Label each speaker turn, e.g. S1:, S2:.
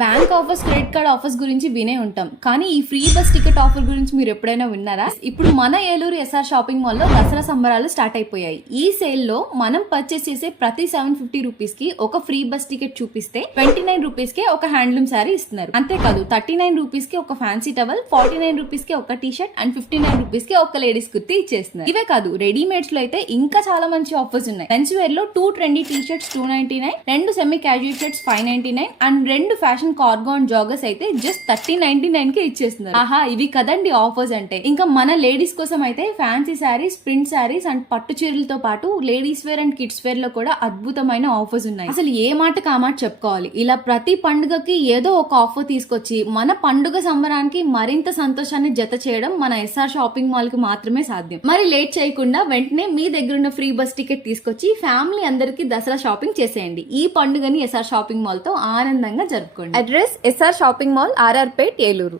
S1: Bank offers credit card offers గురించి వినే ఉంటాం. కానీ ఈ ఫ్రీ బస్ టికెట్ ఆఫర్ గురించి మీరు ఎప్పుడైనా విన్నారా? ఇప్పుడు మన ఏలూరు ఎస్ఆర్ షాపింగ్ మాల్లో దసరా సంబరాలు స్టార్ట్ అయిపోయాయి. ఈ సేల్లో మనం పర్చేస్ చేసే ప్రతి సెవెన్ ఫిఫ్టీ రూపీస్కి ఒక ఫ్రీ బస్ టికెట్ చూపిస్తే ట్వంటీ నైన్ రూపీస్కి ఒక హ్యాండ్లూమ్ శారీ ఇస్తున్నారు. అంతేకాదు థర్టీ నైన్ రూపీస్కి ఒక ఫ్యాన్సీ టవల్ ఫార్టీ నైన్ రూపీస్కి ఒక T shirt and fifty nine రూపీస్కి ఒక లేడీస్ కుర్తి ఇచ్చేస్తున్నారు. ఇవే కాదు రెడీమేడ్స్లో అయితే ఇంకా చాలా మంచి ఆఫర్స్ ఉన్నాయి. Men's వేర్లో two trendy T shirts two ninety nine రెండు semi casual shirts five ninety nine and రెండు ఫ్యాషన్ కార్గో అండ్ జాగర్స్ అయితే జస్ట్ థర్టీ నైన్టీ నైన్కి ఇచ్చేస్తున్నారు. ఆహా ఇవి కదండి ఆఫర్స్ అంటే. ఇంకా మన లేడీస్ కోసం అయితే fancy sarees print sarees and పట్టు చీరలతో పాటు లేడీస్ వేర్ అండ్ కిడ్స్ వేర్లో కూడా అద్భుతమైన ఆఫర్స్ ఉన్నాయి. అసలు ఏ మాట కామాట చెప్పుకోవాలి? ఇలా ప్రతి పండుగకి ఏదో ఒక ఆఫర్ తీసుకొచ్చి మన పండుగ సంబరానికి మరింత సంతోషాన్ని జత చేయడం మన ఎస్ఆర్ షాపింగ్ మాల్కి మాత్రమే సాధ్యం. మరి లేట్ చేయకుండా వెంటనే మీ దగ్గర ఉన్న ఫ్రీ బస్ టికెట్ తీసుకొచ్చి ఫ్యామిలీ అందరికి దసరా షాపింగ్ చేసేయండి. ఈ పండుగని ఎస్ఆర్ షాపింగ్ మాల్తో ఆనందంగా జరుపుకోండి. Address SR shopping mall RRPet Eluru.